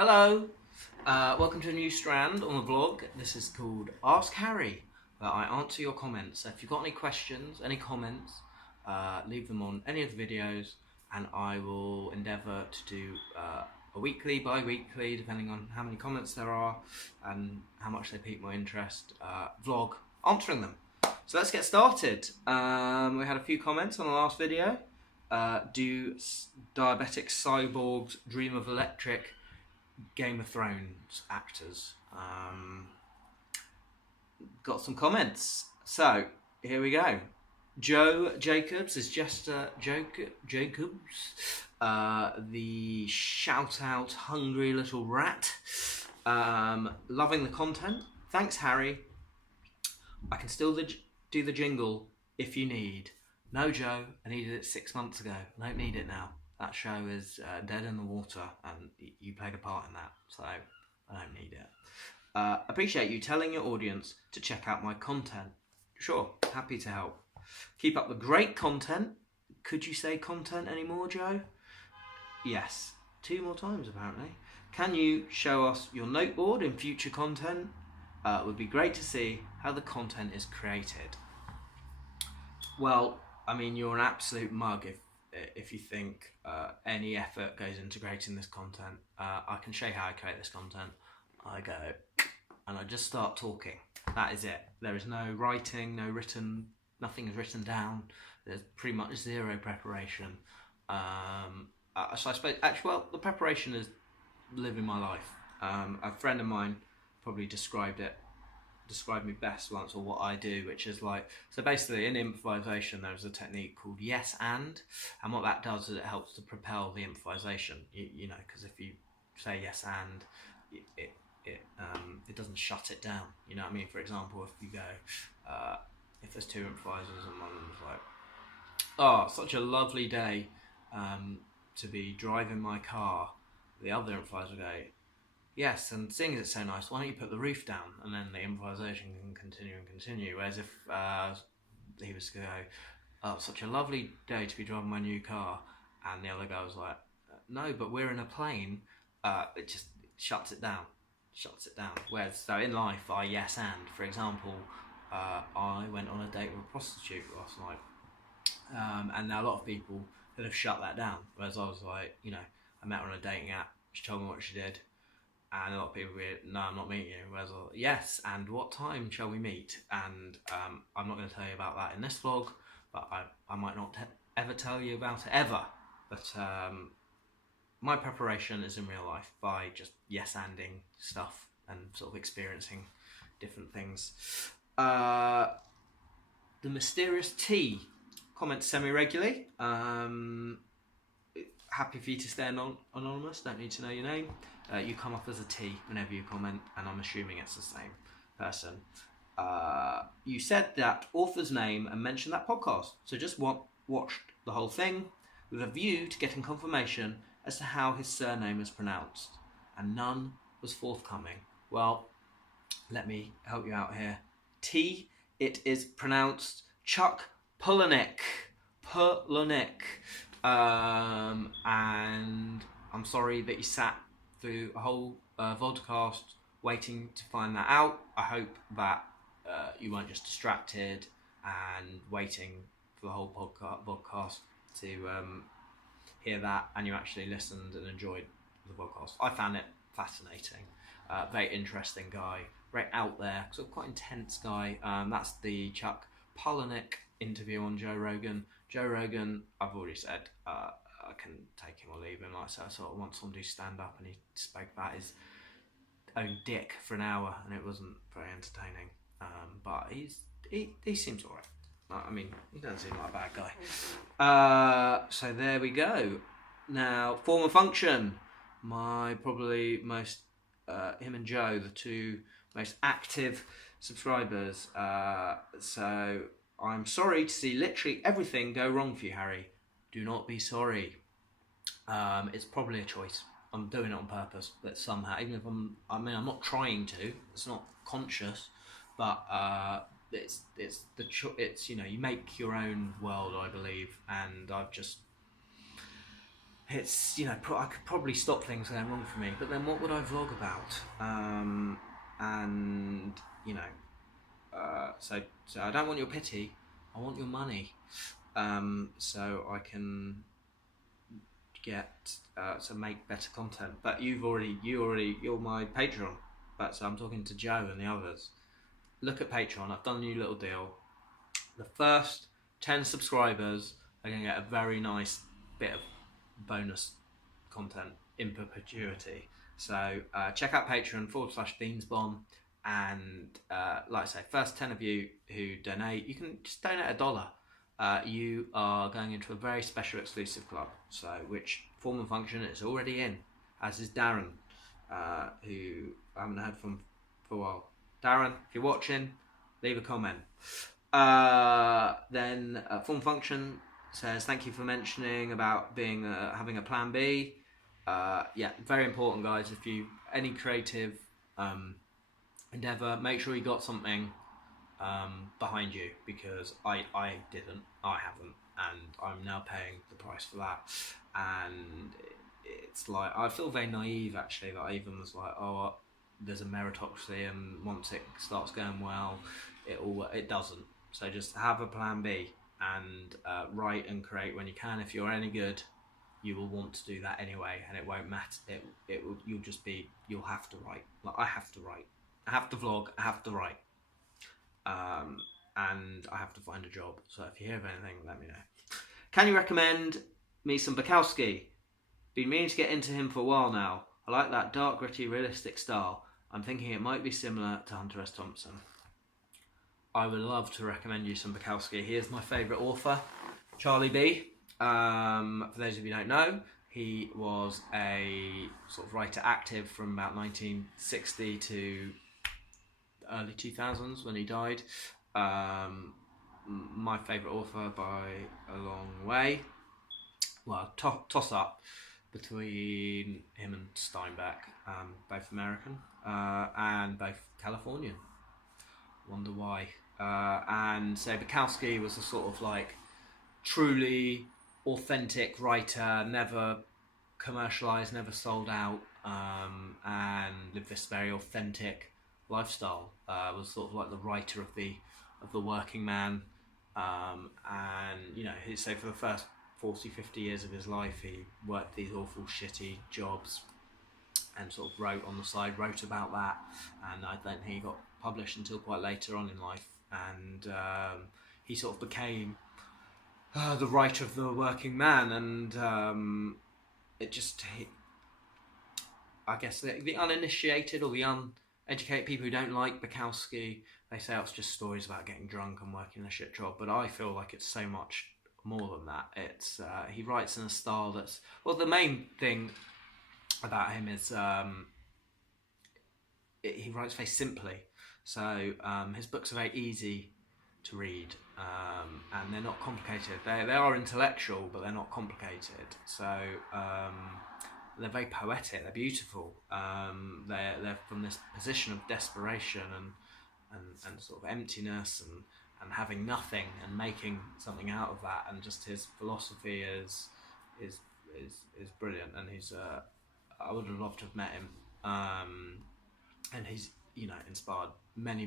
Hello, welcome to a new strand on the vlog. This is called Ask Harry, where I answer your comments. So if you've got any questions, any comments, leave them on any of the videos and I will endeavour to do a weekly, bi-weekly, depending on how many comments there are and how much they pique my interest, vlog answering them. So let's get started. We had a few comments on the last video. Do diabetic cyborgs dream of electric Game of Thrones actors? Got some comments. So here we go. Joe Jacobs is Jester Jacobs, the shout out hungry little rat. Loving the content. Thanks, Harry. I can still do the jingle if you need. No, Joe, I needed it 6 months ago. I don't need it now. That show is dead in the water and you played a part in that, so I don't need it. Appreciate you telling your audience to check out my content. Sure, happy to help. Keep up the great content. Could you say content anymore, Joe? Yes, 2 more times apparently. Can you show us your noteboard in future content? Would be great to see how the content is created. Well, I mean, you're an absolute mug if you think any effort goes into creating this content. I can show you how I create this content. I go and I just start talking. That is it. There is no writing, no written, nothing is written down. There's pretty much zero preparation. So I suppose, actually, well, the preparation is living my life. A friend of mine probably described me best once, or what I do, which is like, so basically in improvisation there's a technique called yes and what that does is it helps to propel the improvisation, you know, because if you say yes and it doesn't shut it down, you know what I mean? For example, if you go if there's 2 improvisers and one of them's like, oh, such a lovely day to be driving my car, the other improviser will go, yes, and seeing as it's so nice, why don't you put the roof down? And then the improvisation can continue and continue. Whereas if he was to go, oh, such a lovely day to be driving my new car, and the other guy was like, no, but we're in a plane, it just shuts it down. Whereas, so in life, I yes and. For example, I went on a date with a prostitute last night, and now a lot of people that have shut that down. Whereas I was like, you know, I met her on a dating app, she told me what she did, and a lot of people were, no, I'm not meeting you. Whereas, yes, and what time shall we meet? And I'm not going to tell you about that in this vlog, but I might not ever tell you about it ever. But my preparation is in real life by just yes-anding stuff and sort of experiencing different things. The Mysterious T comments semi-regularly. Happy for you to stay anonymous, don't need to know your name. You come up as a T whenever you comment, and I'm assuming it's the same person. You said that author's name and mentioned that podcast, so just watched the whole thing with a view to getting confirmation as to how his surname is pronounced, and none was forthcoming. Well, let me help you out here. T, it is pronounced Chuck Palahniuk. And I'm sorry that you sat through a whole vodcast waiting to find that out. I hope that you weren't just distracted and waiting for the whole podcast to hear that, and you actually listened and enjoyed the podcast. I found it fascinating. Very interesting guy, very out there, sort of quite intense guy. That's the Chuck Palahniuk interview on Joe Rogan. Joe Rogan, I've already said, I can take him or leave him. Like, so I sort of want someone to stand up, and he spoke about his own dick for an hour, and it wasn't very entertaining. But he seems alright. I mean, he doesn't seem like a bad guy. So there we go. Now, form and function. My probably most, him and Joe, the 2 most active subscribers. So I'm sorry to see literally everything go wrong for you, Harry. Do not be sorry. It's probably a choice. I'm doing it on purpose, but somehow, even if I'm not trying to. It's not conscious, but it's you know, you make your own world, I believe, and I've just it's, I could probably stop things going wrong for me, but then what would I vlog about? And so I don't want your pity, I want your money, so I can get to make better content. But you're my Patreon, but so I'm talking to Joe and the others. Look at Patreon. I've done a new little deal. The first 10 subscribers are going to get a very nice bit of bonus content in perpetuity. So check out Patreon/Beansbomb, and like I say, first 10 of you who donate, you can just donate $1. You are going into a very special exclusive club. So which form and function it's already in, as is Darren, who I haven't heard from for a while. Darren, if you're watching, leave a comment. Then form function says thank you for mentioning about being having a plan B. Yeah, very important, guys. If you any creative endeavor, make sure you got something behind you, because I haven't, and I'm now paying the price for that. And it's like, I feel very naive actually, that I even was like, oh, there's a meritocracy, and once it starts going well, it doesn't. So just have a plan B, and write and create when you can. If you're any good, you will want to do that anyway, and it won't matter. You'll have to write. Like, I have to write, I have to vlog, I have to write, and I have to find a job. So if you hear of anything, let me know. Can you recommend me some Bukowski? Been meaning to get into him for a while now. I like that dark, gritty, realistic style. I'm thinking it might be similar to Hunter S. Thompson. I would love to recommend you some Bukowski. He is my favourite author, Charlie B. For those of you who don't know, he was a sort of writer active from about 1960 to early 2000s when he died. My favourite author by a long way. Well, toss up between him and Steinbeck, both American and both Californian. Wonder why. And so Bukowski was a sort of like truly authentic writer, never commercialized, never sold out, and lived this very authentic lifestyle. Was sort of like the writer of the working man, and so for the first 40-50 years of his life, he worked these awful shitty jobs and sort of wrote on the side, wrote about that, and I don't think he got published until quite later on in life, and he sort of became the writer of the working man, and I guess the uninitiated or the uneducated people who don't like Bukowski, they say it's just stories about getting drunk and working a shit job, but I feel like it's so much more than that. It's he writes in a style that's, well, the main thing about him is he writes very simply. So his books are very easy to read, and they're not complicated. They are intellectual, but they're not complicated. So they're very poetic. They're beautiful. They're from this position of desperation and sort of emptiness and having nothing and making something out of that. And just his philosophy is brilliant. And he's I would have loved to have met him. And he's inspired many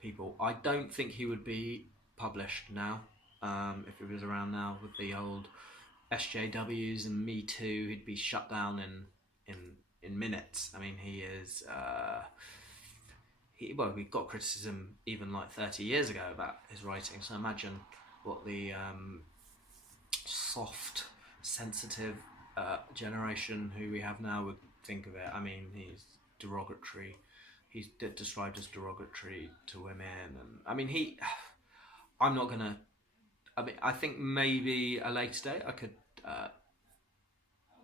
people. I don't think he would be published now. If he was around now with the old SJWs and Me Too, he'd be shut down in minutes. I mean, he is. We got criticism even like 30 years ago about his writing. So imagine what the soft, sensitive generation who we have now would think of it. I mean, he's derogatory. He's described as derogatory to women, and I mean, I'm not gonna. I mean, I think maybe a later date I could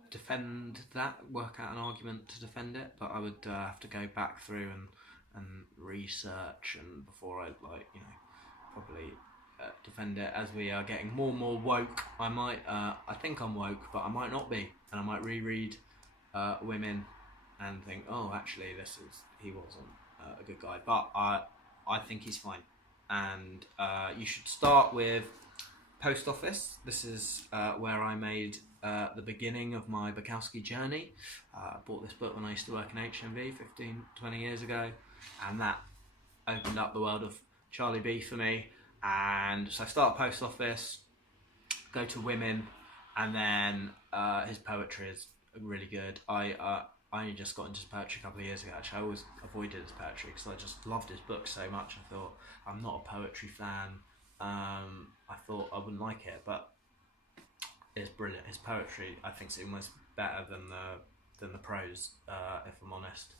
defend that, work out an argument to defend it, but I would have to go back through and research, and before I probably defend it. As we are getting more and more woke, I might. I think I'm woke, but I might not be, and I might reread Women and think, oh, actually, he wasn't a good guy, but I think he's fine. And you should start with Post Office. This is where I made the beginning of my Bukowski journey. I bought this book when I used to work in HMV 15, 20 years ago, and that opened up the world of Charlie B for me. And so I start post office, go to women, and then his poetry is really good. I only just got into his poetry a couple of years ago. Actually, I always avoided his poetry because I just loved his book so much. I thought, I'm not a poetry fan. I thought I wouldn't like it, but it's brilliant. His poetry, I think, is almost better than the prose, if I'm honest.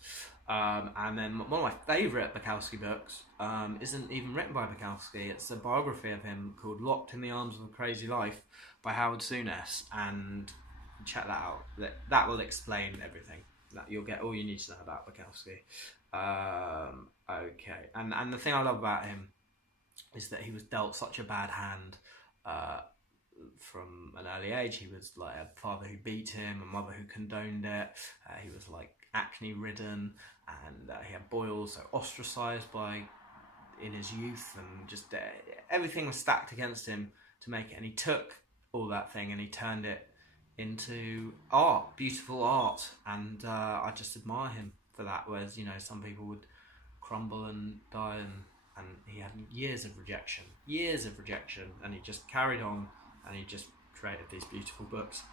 And then one of my favourite Bukowski books isn't even written by Bukowski. It's a biography of him called "Locked in the Arms of a Crazy Life" by Howard Souness, and check that out. That will explain everything. That you'll get all you need to know about Bukowski. Okay, and the thing I love about him is that he was dealt such a bad hand from an early age. He was like a father who beat him, a mother who condoned it. He was like acne ridden, and he had boils, so ostracised in his youth, and just everything was stacked against him to make it. And he took all that thing and he turned it into art, beautiful art, and I just admire him for that. Whereas, you know, some people would crumble and die, and he had years of rejection, and he just carried on, and he just created these beautiful books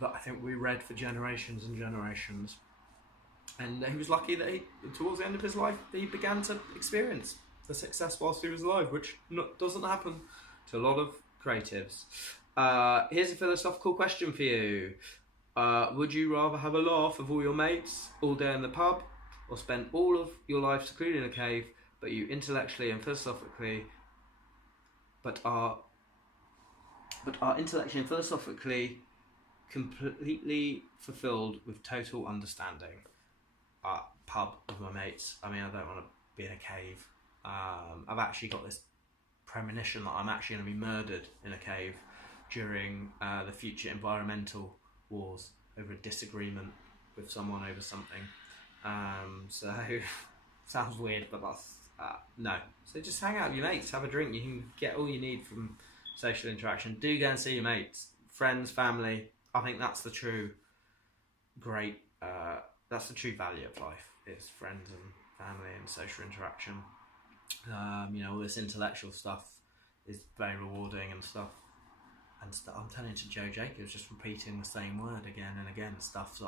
that I think we read for generations and generations. And he was lucky that towards the end of his life, he began to experience the success whilst he was alive, which doesn't happen to a lot of creatives. Here's a philosophical question for you. Would you rather have a laugh with all your mates all day in the pub, or spend all of your life secluded in a cave, but you intellectually and philosophically, but are intellectually and philosophically completely fulfilled with total understanding? Pub with my mates. I mean, I don't want to be in a cave. I've actually got this premonition that I'm actually going to be murdered in a cave during the future environmental wars over a disagreement with someone over something. So sounds weird, but that's no. So just hang out with your mates, have a drink. You can get all you need from social interaction. Do go and see your mates, friends, family. I think that's the true great. That's the true value of life. It's friends and family and social interaction. You know, all this intellectual stuff is very rewarding and stuff. I'm turning to Joe Jacobs, just repeating the same word again and again. Stuff.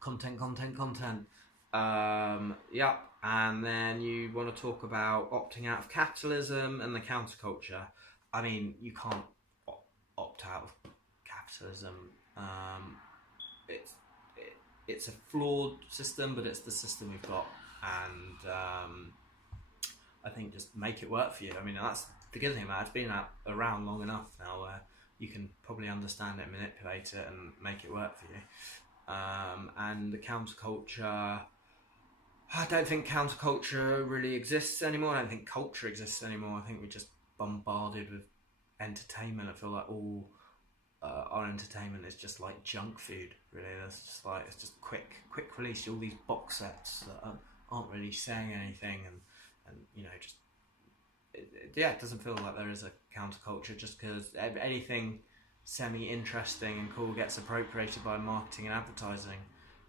Content. Yeah. And then you want to talk about opting out of capitalism and the counterculture. I mean, you can't opt out of capitalism. It's a flawed system, but it's the system we've got, and I think just make it work for you. I mean, that's the good thing about it. It's been around long enough now where you can probably understand it, manipulate it, and make it work for you. And the counterculture, I don't think counterculture really exists anymore. I don't think culture exists anymore. I think we're just bombarded with entertainment. I feel like all our entertainment is just like junk food, really. It's just quick release. All these box sets that aren't really saying anything, and you know, just it doesn't feel like there is a counterculture just because anything semi-interesting and cool gets appropriated by marketing and advertising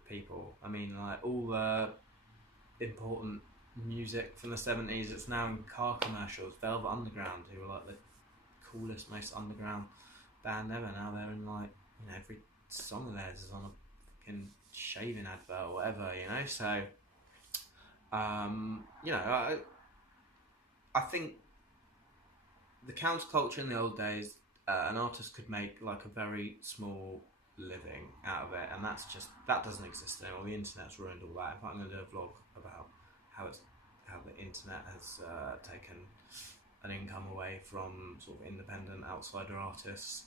people. I mean, like all the important music from the 70s, it's now in car commercials. Velvet Underground, who were like the coolest, most underground band ever, now they're in like, you know, every song of theirs is on a fucking shaving advert or whatever, you know. So you know, I think the counterculture in the old days, an artist could make like a very small living out of it, and that doesn't exist anymore. The internet's ruined all that. In fact, I'm going to do a vlog about how the internet has taken an income away from sort of independent outsider artists.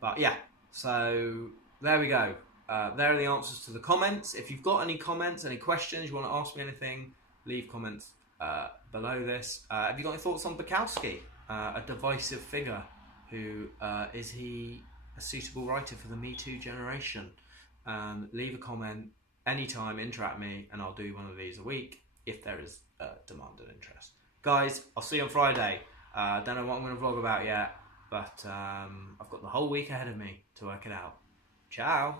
But yeah, so there we go. There are the answers to the comments. If you've got any comments, any questions, you want to ask me anything, leave comments below this. Have you got any thoughts on Bukowski, a divisive figure? Who is he a suitable writer for the Me Too generation? Leave a comment anytime, interact me, and I'll do one of these a week if there is demand and interest. Guys, I'll see you on Friday. Don't know what I'm going to vlog about yet. but I've got the whole week ahead of me to work it out. Ciao.